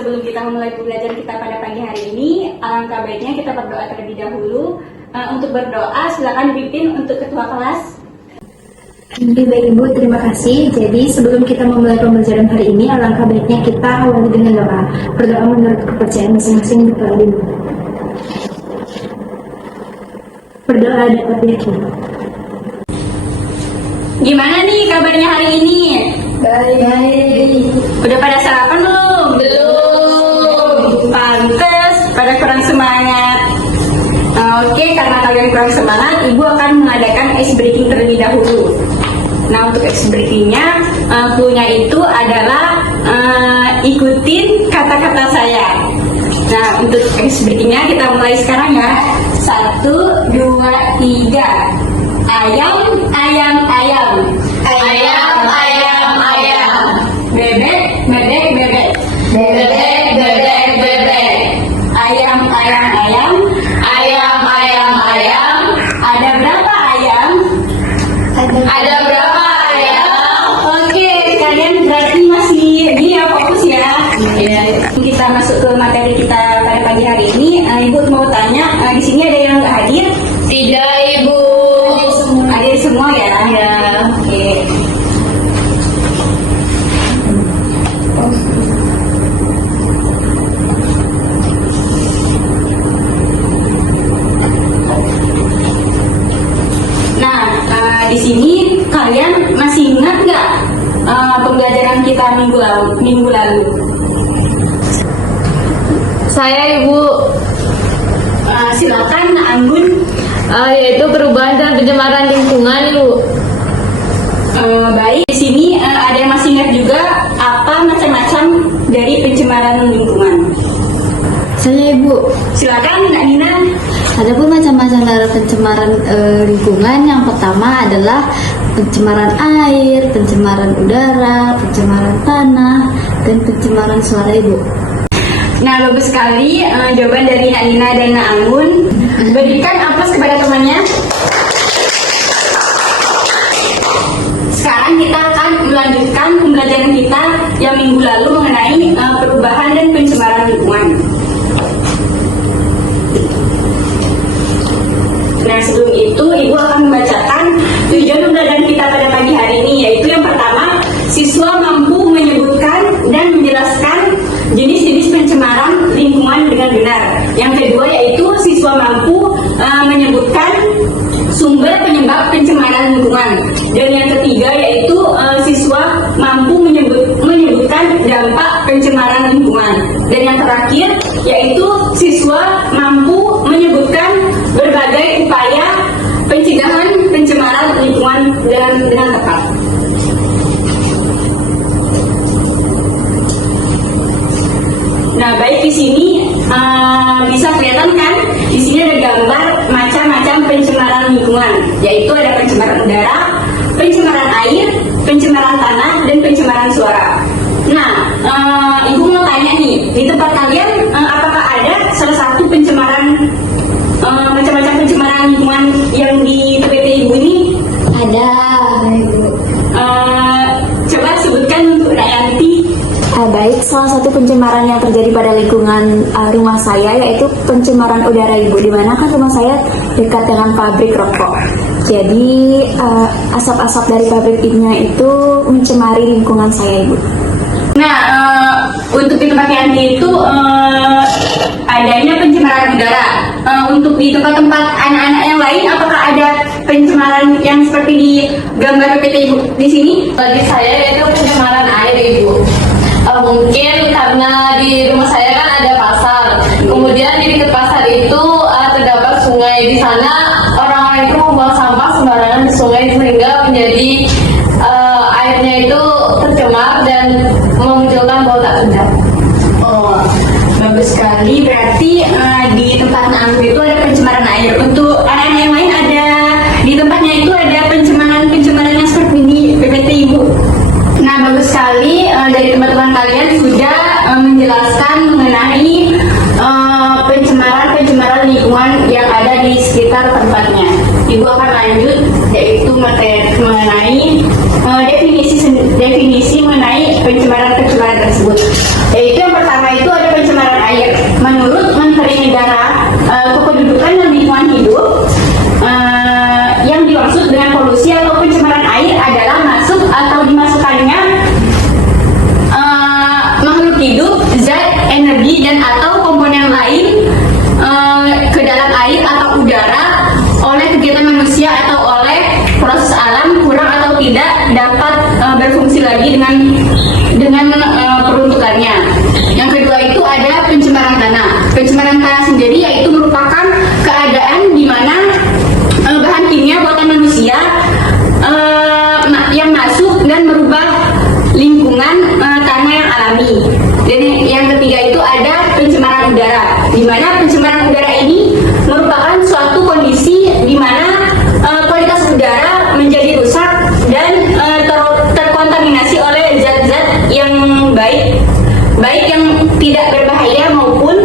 sebelum kita memulai pembelajaran kita pada pagi hari ini, alangkah baiknya kita berdoa terlebih dahulu. Untuk berdoa, silakan dipimpin untuk ketua kelas. Baik Ibu, terima kasih. Jadi sebelum kita memulai pembelajaran hari ini, alangkah baiknya kita awali dengan doa. Berdoa menurut kepercayaan masing-masing di Ibu. Berdoa dapat diyakini. Gimana nih kabarnya hari ini? Baik. Udah pada sarapan belum? Belum. Pantes, pada kurang semangat. Oke, karena kalian kurang semangat, Ibu akan mengadakan ice breaking terlebih dahulu. Nah, untuk ice breakingnya, clue-nya itu adalah ikutin kata-kata saya. Nah, untuk ice breakingnya kita mulai sekarang ya. 1, 2, 3. Ayam, ayam, ayam. Ayam, ayam, ayam. Bebek, bebek, bebek. Bebek, bebek, bebek. Ayam, ayam, ayam. Ayam, ayam, ayam. Ada berapa ayam? Ada berapa ayam? Oke, kalian berarti masih ini ya, fokus ya. Kita masuk ke materi kita pada pagi hari ini. Ibu mau tanya, di sini ada yang nggak hadir? Tidak, Ibu. Hadir semua ya? Ya. Oke. Nah, di sini kalian masih ingat nggak pembelajaran kita minggu lalu? Saya Ibu. Silakan Anggun. Yaitu perubahan dan pencemaran lingkungan Ibu. Baik, di sini ada yang masih ingat juga apa macam-macam dari pencemaran lingkungan. Saya Ibu. Silakan Kak Nina. Ada pun macam-macam dari pencemaran lingkungan. Yang pertama adalah pencemaran air, pencemaran udara, pencemaran tanah, dan pencemaran suara Ibu. Nah, bagus sekali jawaban dari Nak Nina dan Nak Anggun. Berikan aplaus kepada temannya. Sekarang kita akan melanjutkan pembelajaran kita yang minggu lalu mengenai perubahan dan pencemaran lingkungan. Nah, sebelum itu Ibu akan membacakan tujuan pembelajaran kita pada pagi hari ini, yaitu yang pertama, siswa mampu menyebutkan dan menjelaskan jenis-jenis pencemaran lingkungan dengan benar. Yang kedua yaitu siswa mampu menyebutkan sumber penyebab pencemaran lingkungan. Dan yang ketiga yaitu siswa mampu menyebutkan dampak pencemaran lingkungan. Dan yang terakhir yaitu siswa mampu menyebutkan berbagai upaya pencegahan pencemaran lingkungan dengan tepat. Nah, baik, di sini bisa kelihatan kan? Di sini ada gambar macam-macam pencemaran lingkungan, yaitu ada pencemaran udara, pencemaran air, pencemaran tanah, dan pencemaran suara. Nah, Ibu mau tanya nih, di tempat kalian apakah ada salah satu pencemaran macam-macam pencemaran lingkungan yang di TPT Ibu ini? Ada, Ibu. Coba sebutkan untuk Dayanti. Baik, salah satu pencemaran yang terjadi pada lingkungan rumah saya yaitu pencemaran udara Ibu, di mana kan rumah saya dekat dengan pabrik rokok. Jadi asap-asap dari pabrik ini itu mencemari lingkungan saya Ibu. Nah, untuk di tempat Yanti itu adanya pencemaran udara. Untuk di tempat-tempat anak-anak yang lain, apakah ada pencemaran yang seperti di gambar PPT Ibu di sini? Bagi saya itu pencemaran air Ibu. Mungkin karena di rumah saya kan ada pasar, kemudian di dekat pasar itu terdapat sungai. Di sana orang-orang itu membuang sampah sembarangan di sungai sehingga menjadi airnya itu tercemar dan memunculkan bau tak sedap. Oh, bagus sekali. Berarti di tempat Anggun itu ada pencemaran air. Untuk anak-anak yang lain ada di tempatnya itu ada pencemaran yang seperti di PPT Ibu. Nah, bagus sekali dari teman-teman kalian sudah menjelaskan mengenai pencemaran lingkungan yang ada di sekitar tempatnya. Ibu akan lanjut yaitu materi mengenai definisi mengenai pencemaran tersebut. Yaitu yang pertama itu peruntukannya. Yang kedua itu ada pencemaran tanah. Pencemaran tanah sendiri yaitu merupakan keadaan di mana bahan kimia buatan manusia yang masuk dan merubah lingkungan tanah yang alami. Dan yang ketiga itu ada pencemaran udara, di mana pencemaran udara ini merupakan suatu kondisi di mana kualitas udara menjadi rusak dan terkontaminasi oleh zat-zat yang baik yang tidak berbahaya maupun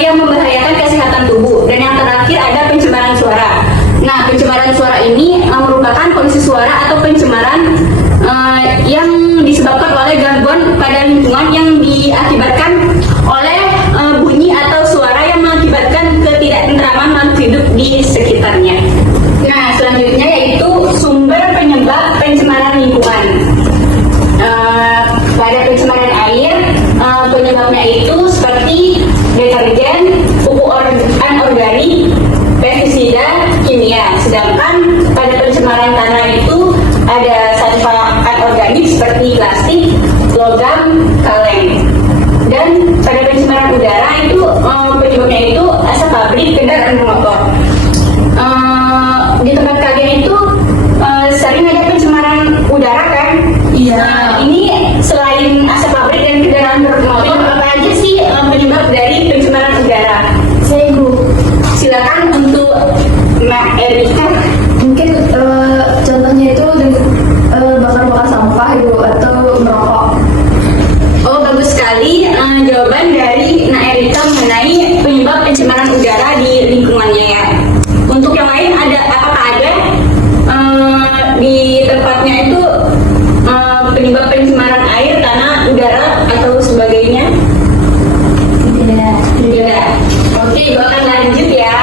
yang membahayakan kesehatan tubuh. Dan yang terakhir ada pencemaran suara. Nah, pencemaran suara ini merupakan polusi suara atau pencemaran yang disebabkan oleh gangguan pada lingkungan yang diakibatkan oleh bunyi atau suara yang mengakibatkan ketidaktentraman makhluk hidup di sekitarnya. Nah, selanjutnya yaitu sumber penyebab pencemaran lingkungan. Pada pencemaran air, penyebabnya itu seperti deterjen, pupuk anorganik, pestisida, kimia. Sedangkan pada pencemaran tanah itu ada sampah anorganik seperti plastik, logam, kaleng. Dan pada pencemaran udara itu penyebabnya itu asap pabrik, kendaraan bermotor. Di tempat kalian itu sering ada pencemaran udara kan? Iya. Nah, ini selain asap pabrik dan kendaraan bermotor, apa aja sih penyebab dari pencemaran udara? Saya Ibu. Silakan untuk Mbak Erika. Mungkin contohnya itu bakar-bakar sampah Ibu atau merokok. Oh, bagus sekali jawaban dari Nak Erika mengenai penyebab pencemaran udara di lingkungannya ya. Untuk yang lain apakah ada di tempatnya itu penyebab pencemaran air, tanah, udara atau sebagainya? Tidak. Oke, Ibu akan lanjut ya.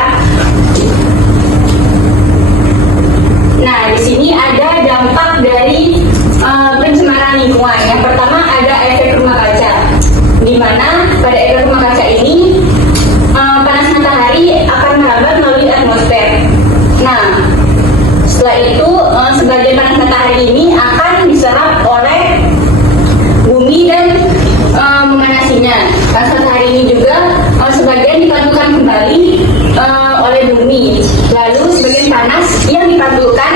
Nah, di sini ada dampak dari pencemaran lingkungan. Yang pertama ada efek rumah kaca, di mana pada efek rumah kaca ini panas matahari akan merambat melalui atmosfer. Nah, setelah itu sebagian panas matahari ini akan diserap oleh bumi dan memanasinya. Panas matahari ini juga sebagian dipantulkan kembali oleh bumi. Lalu sebagian panas yang dipantulkan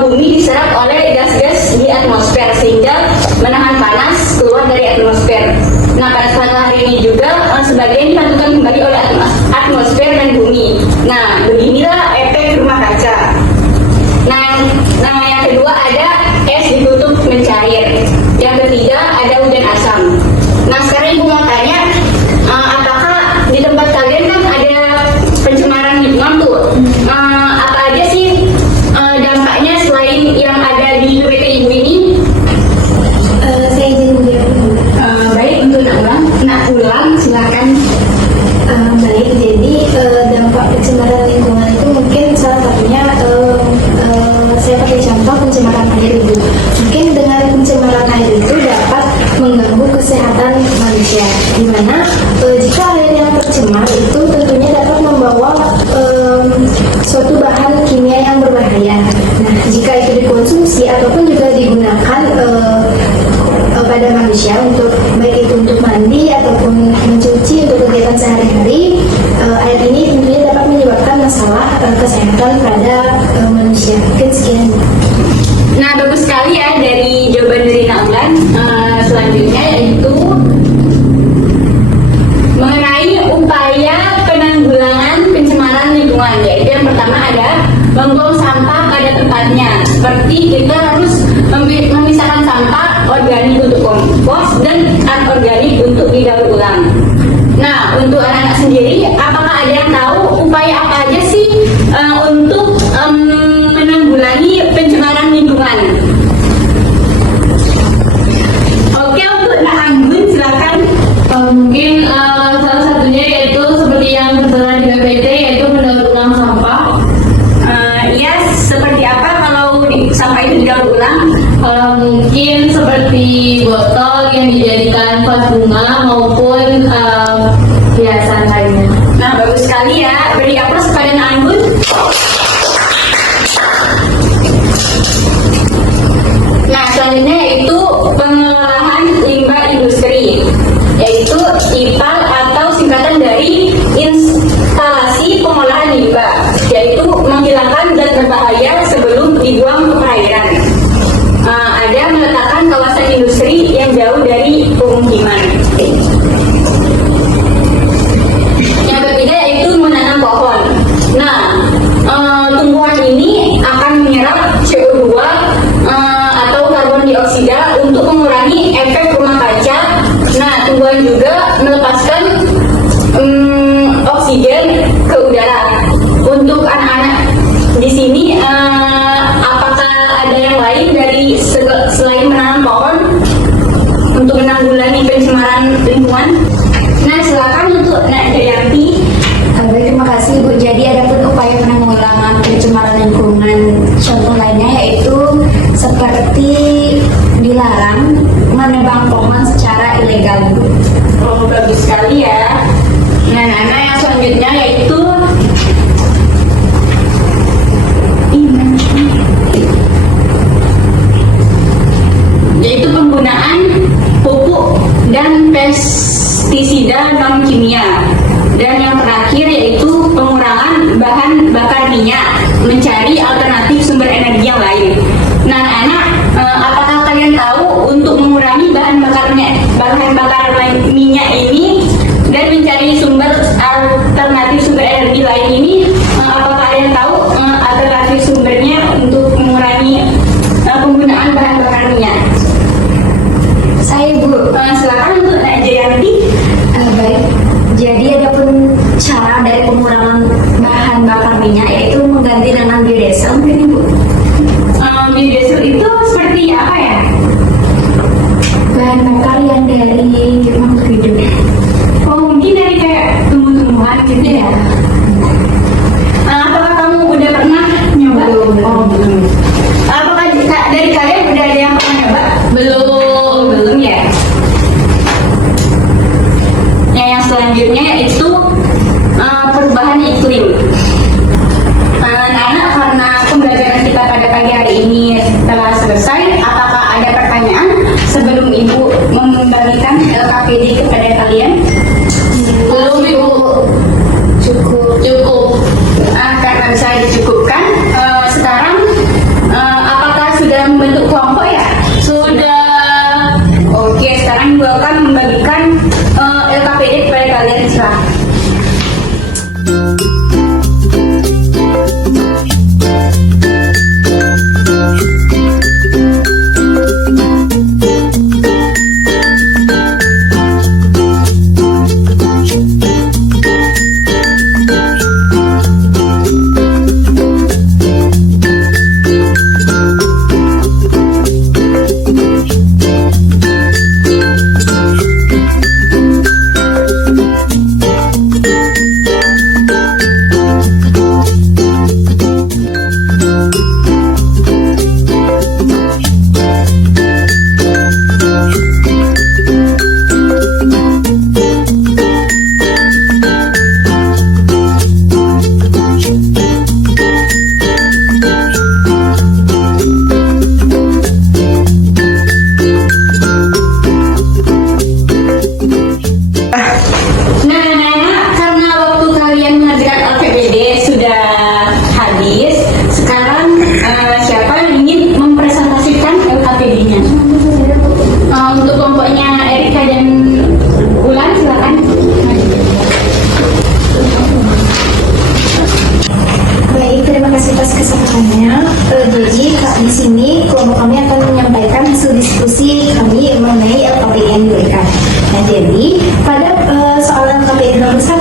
bumi diserap oleh gas-gas di atmosfer sehingga menahan panas keluar dari atmosfer. Nah, panas matahari ini juga sebagian dipantulkan kembali oleh atmosfer dan bumi. Nah, beginilah efek rumah kaca. Nah, yang kedua ada es ditutup mencair. Yang ketiga ada hujan asam. Nah, sekarang Ibu mau tanya, apakah di tempat kalian kan ada pencemaran lingkungan tuh? Apa aja sih dampaknya selain yang ada di PPT Ibu ini? Saya izin menjawab dulu. Baik, untuk nak ulang silakan. Baik, jadi dampak pencemaran lingkungan itu mungkin salah satunya saya pakai contoh pencemaran air Ibu. Mungkin dengan pencemaran air itu dapat mengganggu kesehatan manusia, di mana jika air yang tercemar itu tentunya dapat membawa suatu bahan kimia yang berbahaya. Nah, jika itu dikonsumsi ataupun juga digunakan pada manusia untuk baik itu untuk mandi ataupun mencuci untuk kegiatan sehari-hari, air ini tentunya dapat menyebabkan masalah kesehatan pada manusia. Mungkin sekian. Nah, bagus sekali ya dari jawaban dari Naulan. Selanjutnya yaitu mengenai upaya penanggulangan pencemaran lingkungan. Yaitu yang pertama ada membuang sampah pada tempatnya. Seperti kita harus memisahkan sampah organik untuk kompos dan anorganik untuk didaur ulang. Nah, untuk anak-anak sendiri, apakah ada yang tahu upaya apa aja sih untuk menanggulangi pencemaran lingkungan? Oke, untuk Nak Anggun silakan. Mungkin salah satunya yaitu seperti yang tertera di PPT, yaitu mendaur ulang sampah. Ya, seperti apa kalau sampah itu didaur ulang? Mungkin seperti botol yang dijadikan vas bunga maupun hiasan lainnya. Nah, bagus sekali ya. Beri aplaus kepada Nak Anggun. Nah, selanjutnya yaitu bertujuan juga melepaskan oksigen ke udara. Untuk anak-anak di sini, apakah ada yang lain dari selain menanam pohon untuk menanggulangi pencemaran lingkungan? Nah, silakan untuk Nak Jayanti. Baik, terima kasih Bu. Jadi ada pun upaya penanggulangan pencemaran lingkungan. Contoh lainnya yaitu seperti dilarang menebang pohon secara ilegal, Bu. Oh, bagus sekali ya. Nah, Nana, yang selanjutnya yaitu penggunaan pupuk dan pestisida non kimia. Dan yang terakhir yaitu pengurangan bahan bakar minyak, mencari alternatif sumber energi yang lain. Nah, anak, apakah kalian tahu untuk mengurangi bahan bakar minyak ini dan mencari alternatif sumber energi lain ini, apakah kalian tahu alternatif sumbernya untuk mengurangi penggunaan bahan bakar minyak? Saya, Bu. Silakan untuk Nak Jayanti. Baik. Jadi ada pun cara dari pengurangan bahan bakar minyak yaitu mengganti dengan biodiesel, mungkin Ibu. Biodiesel itu seperti apa ya? Bahan bakar yang dari makhluk hidup. Oh, mungkin dari kayak tumbuh-tumbuhan gitu ya? Apakah kamu udah pernah nyoba? Belum. Oh, belum. Apakah dari kalian udah ada yang pernah nyoba? Belum ya? Yang selanjutnya itu perubahan iklim. Anak-anak, karena pembelajaran kita pada pagi hari ini telah selesai, apakah ada pertanyaan sebelum Ibu membagikan LKPD kepada kalian? Belum, Ibu. Cukup. Karena bisa dicukupkan, sekarang apakah sudah membentuk kelompok ya? Sudah. Oke, sekarang Ibu akan membagikan LKPD kepada kalian. Silahkan.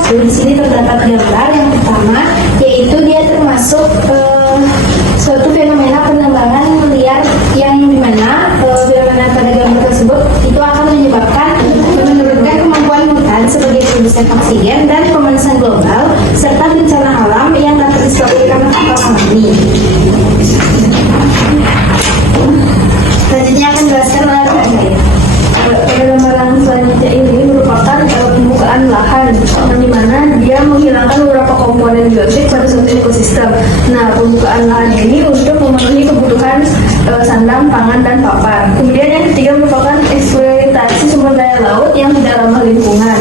Di sini terdapat gambar yang pertama, yaitu dia termasuk suatu fenomena penambangan liar yang dimana fenomena pada gambar tersebut itu akan menyebabkan menurunkan kemampuan hutan sebagai produsen oksigen dan pemanasan global serta bencana alam yang dapat disebabkan karena faktor alami. Selanjutnya akan dijelaskan oleh rekan saya. Gambaran selanjutnya ini merupakan pembukaan lahan, di mana dia menghilangkan beberapa komponen biotik pada suatu ekosistem. Nah, pembukaan lahan ini untuk memenuhi kebutuhan sandang, pangan, dan papan. Kemudian yang ketiga merupakan eksploitasi sumber daya laut yang tidak ramah lingkungan.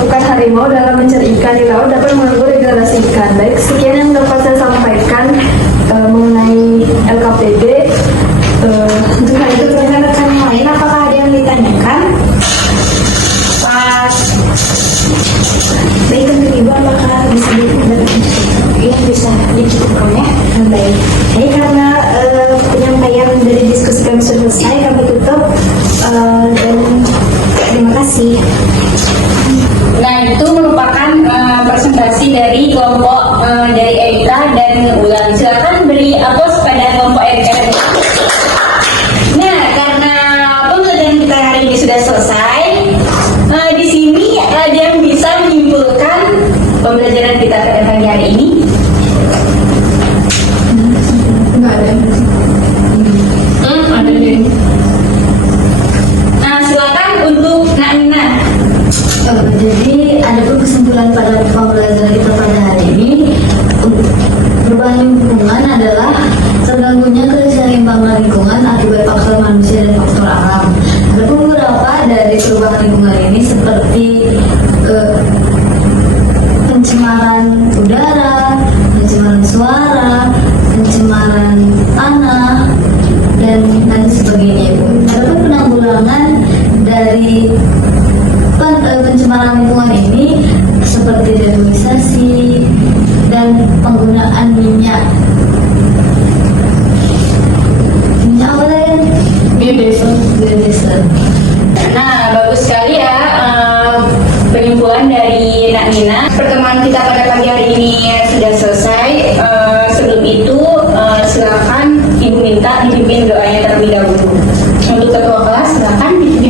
Bukan harimau dalam mencari ikan di laut dapat mengganggu degradasi ikan. Baik, sekian yang dapat saya sampaikan mengenai LKPD. Untuk hal itu rekan-rekan yang lain, apakah ada yang ditanyakan? Baik, untuk Ibu, apakah bisa dicukupkan ya? Baik. Jadi karena penyampaian dari diskusi kami sudah selesai, kami tutup dan terima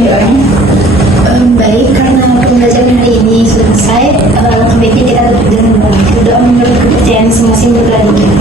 doanya. Baik, karena pembelajaran hari ini selesai, kami kita tutup dengan doa menurut kepercayaan masing-masing berlari.